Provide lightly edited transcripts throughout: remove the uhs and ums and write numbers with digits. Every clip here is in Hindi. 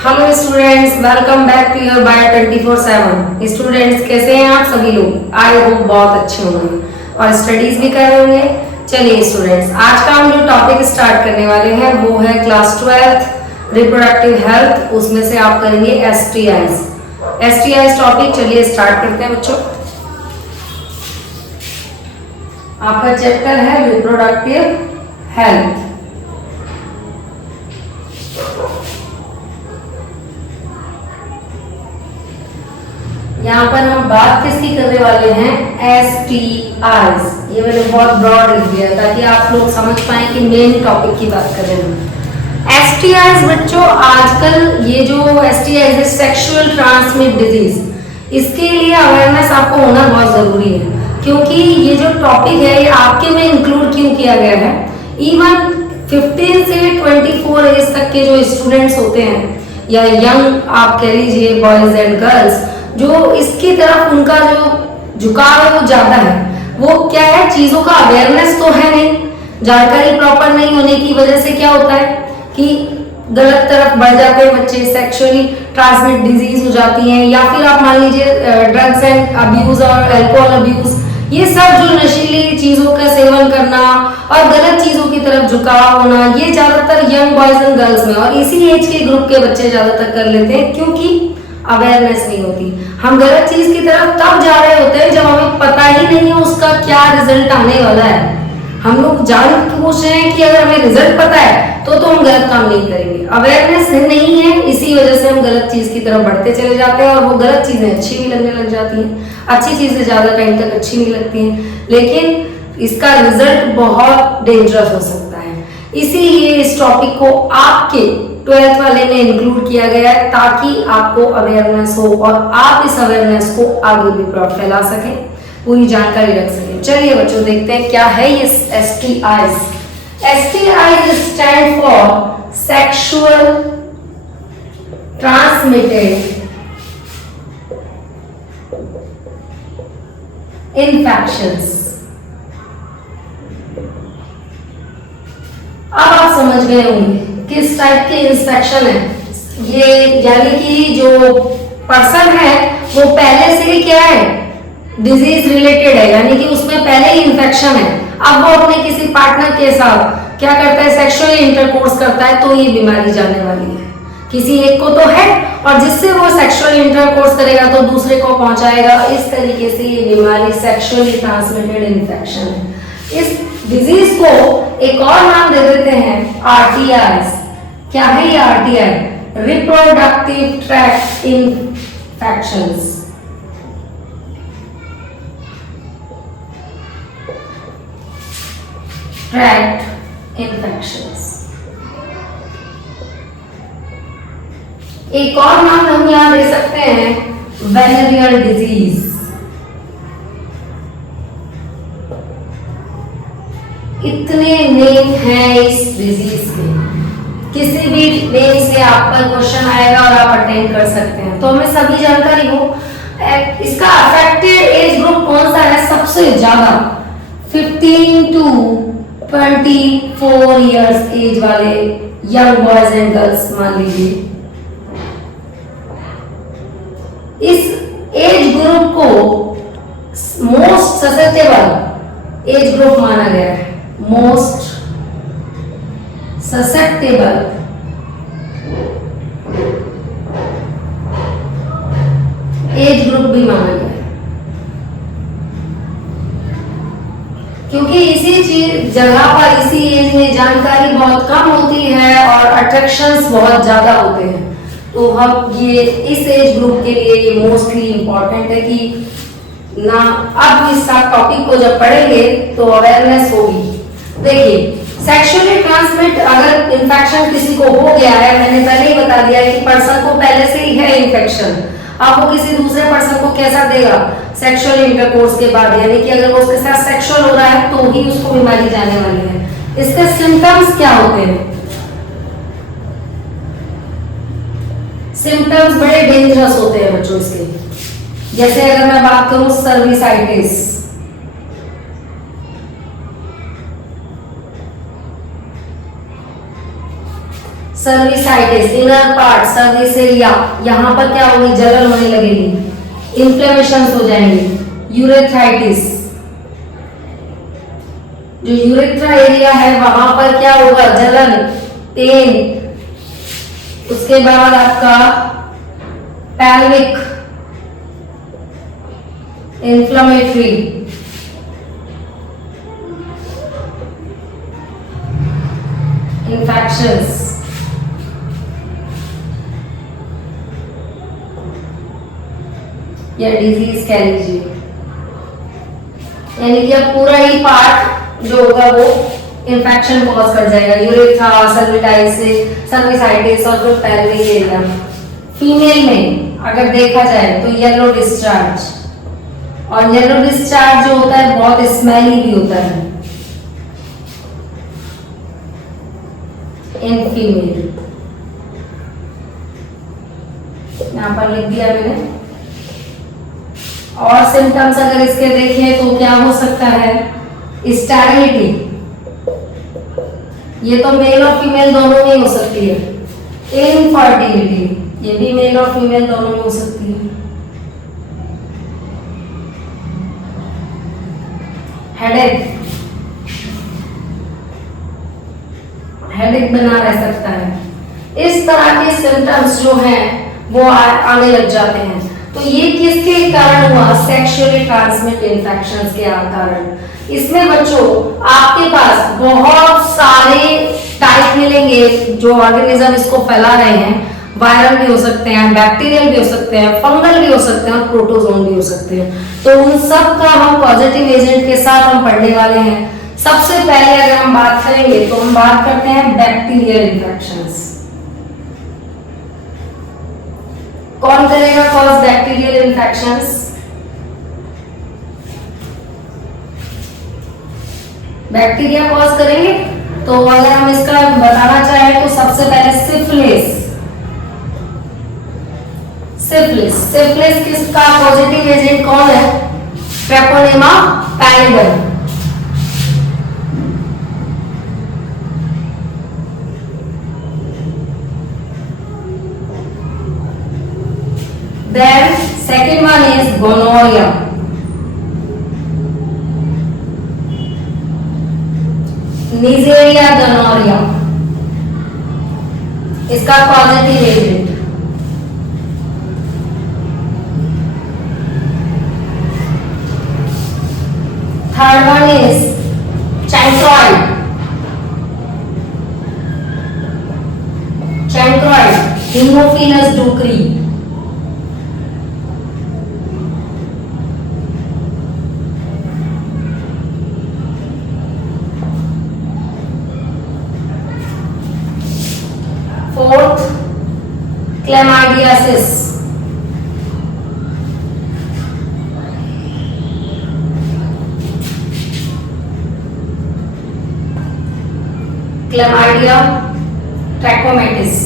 Hello students, welcome back to your bio 24/7। Students कैसे हैं आप सभी लोग? आई होप बहुत अच्छे होंगे और स्टडीज भी कर रहे होंगे। चलिए स्टूडेंट्स, आज का हम जो टॉपिक स्टार्ट करने वाले हैं वो है क्लास 12 रिप्रोडक्टिव हेल्थ। उसमें से आप करेंगे एसटीआईज टॉपिक। चलिए स्टार्ट करते हैं बच्चों। आपका चैप्टर है रिप्रोडक्टिव हेल्थ। यहाँ पर हम बात किसकी करने वाले हैं? एसटीआईज। ये मैंने बहुत ब्रॉड लिख दिया ताकि आप लोग समझ पाए कि मेन टॉपिक की बात कर रहे हैं। एसटीआईज बच्चों, आजकल ये जो एसटीआईज है सेक्सुअल ट्रांसमिट डिजीज, इसके लिए अवेयरनेस आपको होना बहुत जरूरी है। क्योंकि ये जो टॉपिक है ये आपके में इंक्लूड क्यों किया गया है? इवन 15 से 24 एज तक के जो स्टूडेंट्स होते हैं या यंग आप कह लीजिए बॉयज एंड गर्ल्स, जो इसकी तरफ उनका जो झुकाव है वो ज्यादा है। वो क्या है, चीजों का अवेयरनेस तो है नहीं, जानकारी प्रॉपर नहीं होने की वजह से क्या होता है कि गलत तरफ बढ़ जाते हैं बच्चे, सेक्सुअली ट्रांसमिट डिजीज हो जाती हैं। या फिर आप मान लीजिए ड्रग्स एंड अब्यूज और अल्कोहल अब्यूज, ये सब जो नशीली चीजों का सेवन करना और गलत चीजों की तरफ झुकाव होना, ये ज्यादातर यंग बॉयज एंड गर्ल्स में और इसी एज के ग्रुप के बच्चे ज्यादातर कर लेते हैं, क्योंकि अवेयरनेस नहीं होती। हम गलत चीज की तरफ तब जा रहे होते हैं जब हमें पता ही नहीं है उसका क्या रिजल्ट आने वाला है। हम लोग जान पूछ रहे हैं कि अगर हमें रिजल्ट पता है तो हम गलत काम नहीं करेंगे। अवेयरनेस नहीं है, इसी वजह से हम गलत चीज की तरफ बढ़ते चले जाते हैं और वो गलत चीजें अच्छी भी लगने लग जाती हैं। अच्छी चीजें ज्यादा टाइम तक अच्छी नहीं लगती हैं, लेकिन इसका रिजल्ट बहुत डेंजरस हो सकता है। इसीलिए इस टॉपिक को आपके 12th वाले में इंक्लूड किया गया है ताकि आपको अवेयरनेस हो और आप इस अवेयरनेस को आगे भी फैला सकें, पूरी जानकारी रख सकें। चलिए बच्चों देखते हैं क्या है ये STIs. STIs stand for sexual transmitted infections. अब आप समझ गए होंगे किस टाइप के इंफेक्शन है ये, यानी कि जो पर्सन है वो पहले से ही क्या है, डिजीज रिलेटेड है, यानी कि उसमें पहले ही इंफेक्शन है। अब वो अपने किसी पार्टनर के साथ क्या करता है, सेक्सुअल इंटरकोर्स करता है, तो ये बीमारी जाने वाली है। किसी एक को तो है और जिससे वो सेक्सुअल इंटरकोर्स करेगा तो दूसरे को पहुंचाएगा। इस तरीके से ये बीमारी सेक्सुअली ट्रांसमिटेड इंफेक्शन है। इस डिजीज को एक और नाम दे देते हैं आरटीआई। क्या है ये RTI? Reproductive tract infections. Tract infections. एक और नाम हम यहां दे सकते हैं वेनेरियल डिजीज। इतने नेम हैं इस डिजीज के, किसी भी नेम से आप पर क्वेश्चन आएगा और आप अटेंड कर सकते हैं, तो हमें सभी जानकारी हो। इसका अफेक्टेड एज ग्रुप कौन सा है सबसे ज्यादा? 15 to 24 इयर्स एज वाले यंग बॉयज एंड गर्ल्स मान लीजिए। इस एज ग्रुप को मोस्ट ससेप्टेबल एज ग्रुप माना गया है। मोस्ट ससेप्टेबल एज ग्रुप भी माना गया है, क्योंकि इसी चीज जगह पर इसी एज में जानकारी बहुत कम होती है और अट्रैक्शंस बहुत ज्यादा होते हैं। तो हम ये इस एज ग्रुप के लिए ये मोस्टली इंपॉर्टेंट है कि ना, अब इस टॉपिक को जब पढ़ेंगे तो अवेयरनेस होगी। देखिए, सेक्सुअली ट्रांसमिट अगर इन्फेक्शन किसी को हो गया है, मैंने पहले ही बता दिया कि पर्सन को पहले से ही है इन्फेक्शन, अब वो किसी दूसरे पर्सन को कैसा देगा? सेक्सुअल इंटरकोर्स के बाद, यानी कि अगर वो उसके साथ सेक्सुअल हो रहा है तो ही उसको बीमारी जाने वाली है। इसके सिम्टम्स क्या होते हैं? सिम्टम्स बड़े डेंजरस होते हैं बच्चों इसके। जैसे अगर मैं बात करूं cervicitis, cervicitis, inner part, service area, यहाँ पर क्या होगी, जलन होने लगेगी, इन्फ्लेमेशन हो जाएंगे, यूरेथ्राइटिस, जो यूरेथ्रा एरिया है वहां पर क्या होगा, जलन, पेन। उसके बाद आपका पैल्विक इन्फ्लेमेटरी, इन्फेक्शंस, या डिजीज कह लीजिए, यानी कि अब पूरा ही पार्ट जो होगा वो इन्फेक्शन कॉज कर जाएगा, यूरेथ्रा, सर्विसाइटिस और फिर पैल्विक एरिया। फीमेल में अगर देखा जाए तो येलो डिस्चार्ज, और येलो डिस्चार्ज जो होता है बहुत स्मेली भी होता है इन फीमेल। यहाँ पर लिख दिया मैंने। और सिम्टम्स अगर इसके देखें तो क्या हो सकता है, स्टेरिलिटी, ये तो मेल और फीमेल दोनों में हो सकती है। इनफर्टिलिटी, ये भी मेल और फीमेल दोनों में हो सकती है। हेडेक, हेडेक बना रह सकता है। इस तरह के सिम्टम्स जो हैं वो आने लग जाते हैं। तो ये किसके कारण हुआ, सेक्सुअली ट्रांसमिट इन्फेक्शंस के कारण। इसमें बच्चों आपके पास बहुत सारे टाइप मिलेंगे जो ऑर्गेनिज्म इसको फैला रहे हैं। वायरल भी हो सकते हैं, बैक्टीरियल भी हो सकते हैं, फंगल भी हो सकते हैं और प्रोटोजोन भी हो सकते हैं। तो उन सब का हम पॉजिटिव एजेंट के साथ हम पढ़ने वाले हैं। सबसे पहले अगर हम बात करेंगे तो हम बात करते हैं बैक्टीरियल इन्फेक्शंस। कौन करेगा cause bacterial infections? Bacteria cause करेंगे। तो अगर हम इसका बताना चाहें तो सबसे पहले सिफिलिस। सिफिलिस, सिफिलिस किसका पॉजिटिव एजेंट कौन है? Treponema pallidum. Then second one is gonorrhea. Neisseria gonorrhea, इसका positive agent. Third one is chancroid. Chancroid, Haemophilus ducrei. Fourth, chlamydiasis. Chlamydia trachomatis.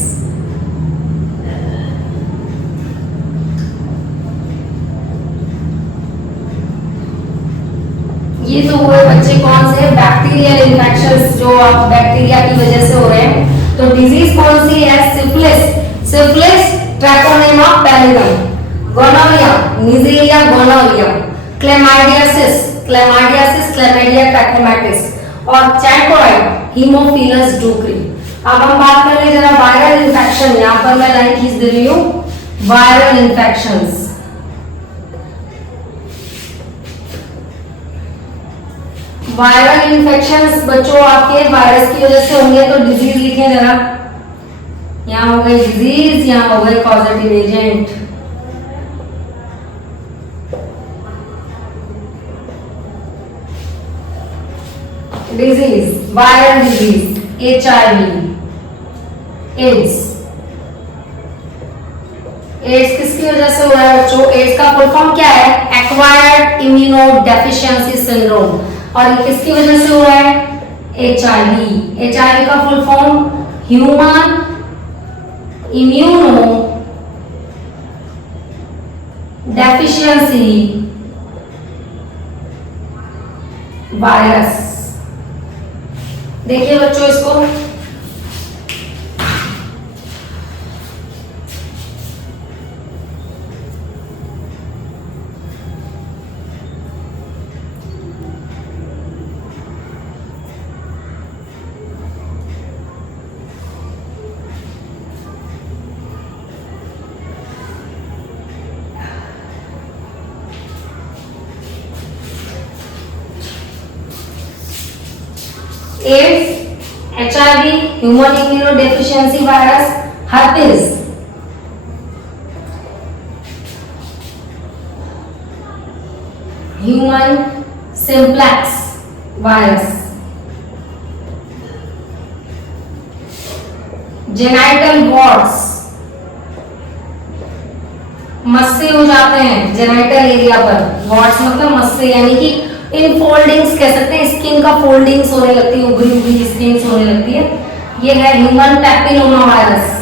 ये तो हुए बच्चे कौन से बैक्टीरियल इन्फेक्शंस जो आप बैक्टीरिया की वजह से हो रहे हैं। तो डिजीज कौन सी है? Syphilis, syphilis, Treponema pallidum, gonorrhoea, Neisseria gonorrhoea, chlamydiasis, chlamydiasis, chlamydia trachomatis और चैंक्रोइड, हीमोफिलस डुक्री। अब हम बात कर ले जरा वायरल इन्फेक्शन। यहाँ पर मैं लाइन खींच दे रही हूँ, वायरल इन्फेक्शंस। वायरल इन्फेक्शंस बच्चों आपके वायरस की वजह से होंगे। तो डिजीज लिखें जरा, यहाँ हो गई डिजीज, यहाँ हो गई positive agent. Disease, viral disease, HIV, AIDS. AIDS किसकी वजह से हो रहा है बच्चों? एड्स का फुल फॉर्म क्या है? Acquired immunodeficiency syndrome. और ये किसकी वजह से हो रहा है? HIV। HIV का full form human immunodeficiency virus. देखिए बच्चों इसको, AIDS, HIV, human immunodeficiency virus, herpes, human simplex virus, genital warts, मस्से हो जाते हैं जेनाइटल एरिया पर, वॉर्ड्स मतलब मस्से यानी कि इनफोल्डिंग्स कह सकते हैं, स्किन का फोल्डिंग्स होने लगती है, उभरी उभरी स्किन होने लगती है, ये है ह्यूमन पैपिलोमा वायरस।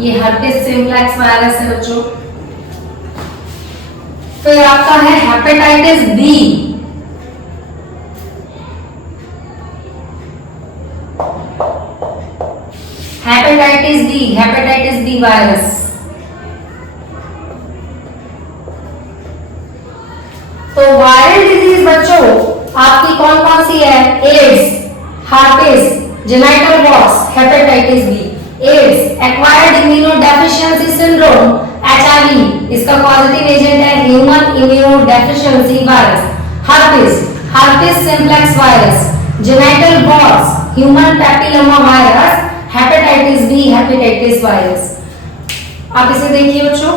ये herpes सिम्प्लेक्स वायरस है बच्चों। फिर आपका है hepatitis B. Hepatitis B virus. तो वायरल डिजीज बच्चों आपकी कौन कौन सी है? AIDS, herpes, genital warts, hepatitis B. AIDS, acquired immunodeficiency syndrome, HIV, इसका पॉजिटिव एजेंट है human immunodeficiency virus. herpes simplex virus, genital warts, human papilloma virus, hepatitis B, hepatitis virus. आप इसे देखिए बच्चों,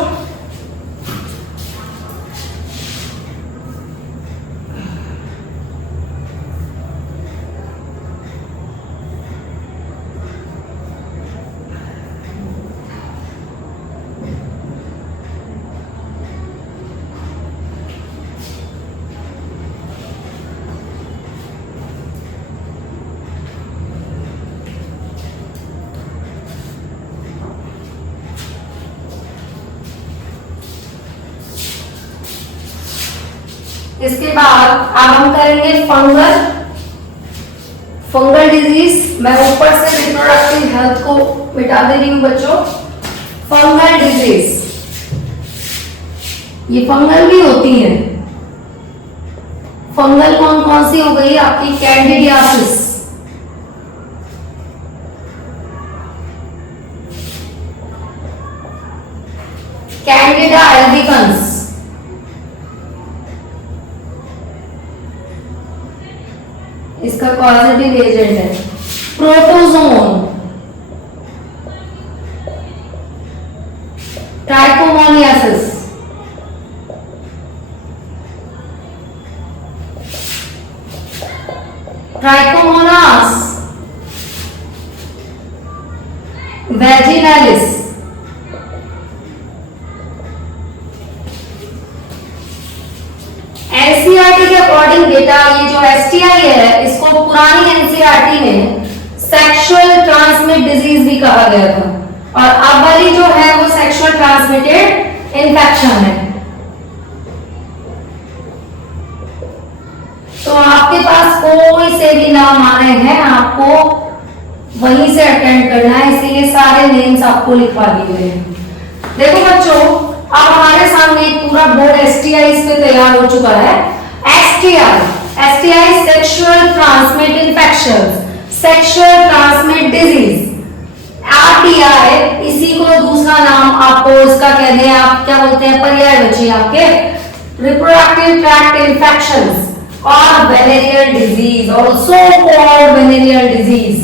इसके बाद अब हम करेंगे फंगल डिजीज। मैं ऊपर से रिप्रोडक्टिव हेल्थ को मिटा दे रही हूं बच्चों। फंगल डिजीज, ये फंगल भी होती है। फंगल कौन कौन सी हो गई आपकी? कैंडिडियासिस, कैंडिडा एल्बिकन्स, इसका पॉजिटिव एजेंट है protozoan, trichomoniasis, trichomonas vaginalis, NCERT के अकॉर्डिंग बेटा ये जो एसटीआई है इसको पुरानी एनसीईआरटी में सेक्सुअल ट्रांसमिट डिजीज भी कहा गया था, और अब वाली जो है वो सेक्सुअल ट्रांसमिटेड इन्फेक्शन है। तो आपके पास कोई से भी नाम आ रहे हैं, आपको वहीं से अटेंड करना है, इसीलिए सारे नेम्स आपको लिखवा दिए गए हैं। देखो बच्चों, अब हमारे सामने एक पूरा बोर्ड एसटीआई पे तैयार हो चुका है। STI sexual transmit infection, sexual transmit disease. RTI, इसी को दूसरा नाम आपको इसका कहते हैं, आप क्या बोलते हैं, पर्यायवाची आपके रिप्रोडक्टिव ट्रैक्ट इन्फेक्शंस और venereal disease, also called venereal disease.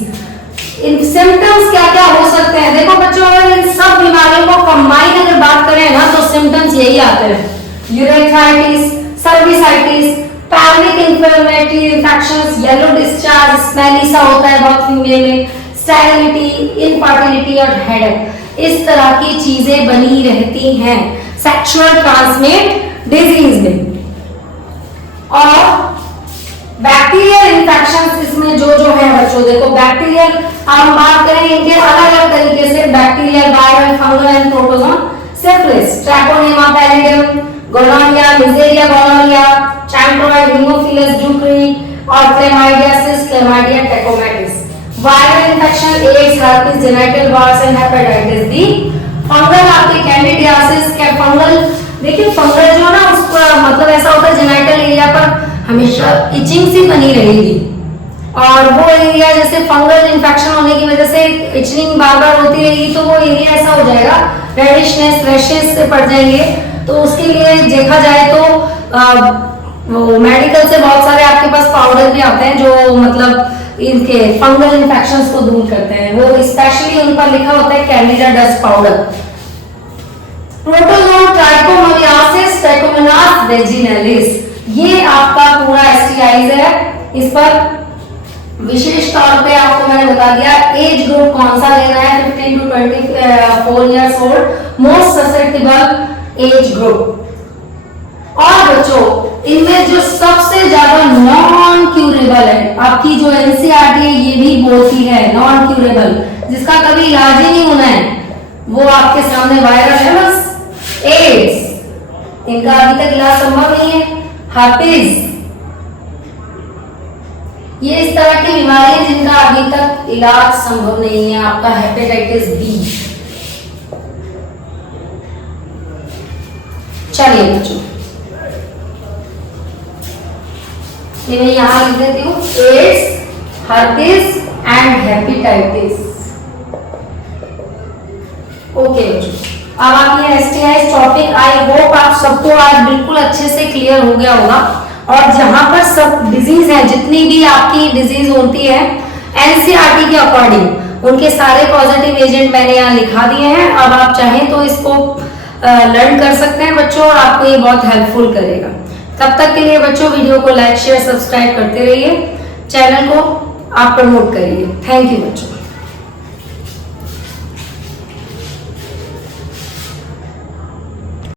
इन सिम्टम्स क्या क्या हो सकते हैं? देखो बच्चों, अगर इन सब बीमारियों को कंबाइन अगर बात करें ना तो सिम्टम्स यही आते हैं: urethritis, cervicitis, pelvic inflammatory infections, yellow discharge, smelly सा होता है बहुत फीमेल में, स्टेरिलिटी, इनफर्टिलिटी और हेडेक। इस तरह की चीजें बनी रहती हैं सेक्सुअल ट्रांसमिट डिजीज में। और बैक्टीरियल इन्फेक्शंस इसमें जो जो है बच्चों, देखो बैक्टीरियल हम बात करेंगे इनके अलग अलग तरीके से, bacterial, viral, fungal and protozoan. Syphilis, Treponema pallidum, gonorrhoea, Neisseria gonorrhoea, chancroid, haemophilus ducreyi और chlamydiasis, chlamydia trachomatis. Viral infection, AIDS, herpes, genital warts and hepatitis B. Fungal आपके कैंडिडियासिस, फंगल देखिए फंगल जो ना उसका मतलब ऐसा होता है जेनिटल एरिया पर हमेशा इचिंग सी बनी रहेगी, और वो एरिया जैसे फंगल इन्फेक्शन होने की वजह से इचनिंग बार बार होती रहेगी तो वो एरिया ऐसा हो जाएगा, रेडिशनेस रैशेस से पड़ जाएंगे। तो उसके लिए देखा जाए तो वो मेडिकल से बहुत सारे आपके पास पाउडर भी आते हैं जो मतलब इनके फंगल इन्फेक्शंस को दूर करते हैं। वो स्पेशली उन पर लिखा होता है candida dust powder. Protozoan trichomoniasis trichomonas vaginalis, ये आपका पूरा एसटीआईज है। इस पर विशेष तौर पे आपको मैंने बता दिया एज ग्रुप कौन सा लेना है, 15 to 24 years old, most susceptible age group. और बच्चों इनमें जो सबसे ज्यादा नॉन क्यूरेबल है, आपकी जो एनसीईआरटी है ये भी बोलती है नॉन क्यूरेबल, जिसका कभी इलाज ही नहीं होना है, वो आपके सामने वायरल है बस, एड्स। इनका अभी तक इलाज संभव नहीं है। हर्पीज, ये इस तरह की बीमारी है जिनका अभी तक इलाज संभव नहीं है। आपका हेपेटाइटिस बी। चलिए बच्चों, ये मैं यहां लिख देती हूँ, AIDS, herpes and hepatitis. Okay बच्चों, अब आपने एसटीआई टॉपिक आई होप आप सबको आज बिल्कुल अच्छे से क्लियर हो गया होगा। और जहां पर सब डिजीज है, जितनी भी आपकी डिजीज होती है एनसीईआरटी के अकॉर्डिंग, उनके सारे पॉजिटिव एजेंट मैंने यहाँ लिखा दिए हैं। अब आप चाहें तो इसको लर्न कर सकते हैं बच्चों, और आपको ये बहुत हेल्पफुल करेगा। तब तक के लिए बच्चों वीडियो को लाइक शेयर सब्सक्राइब करते रहिए, चैनल को आप प्रमोट करिए। थैंक यू बच्चों।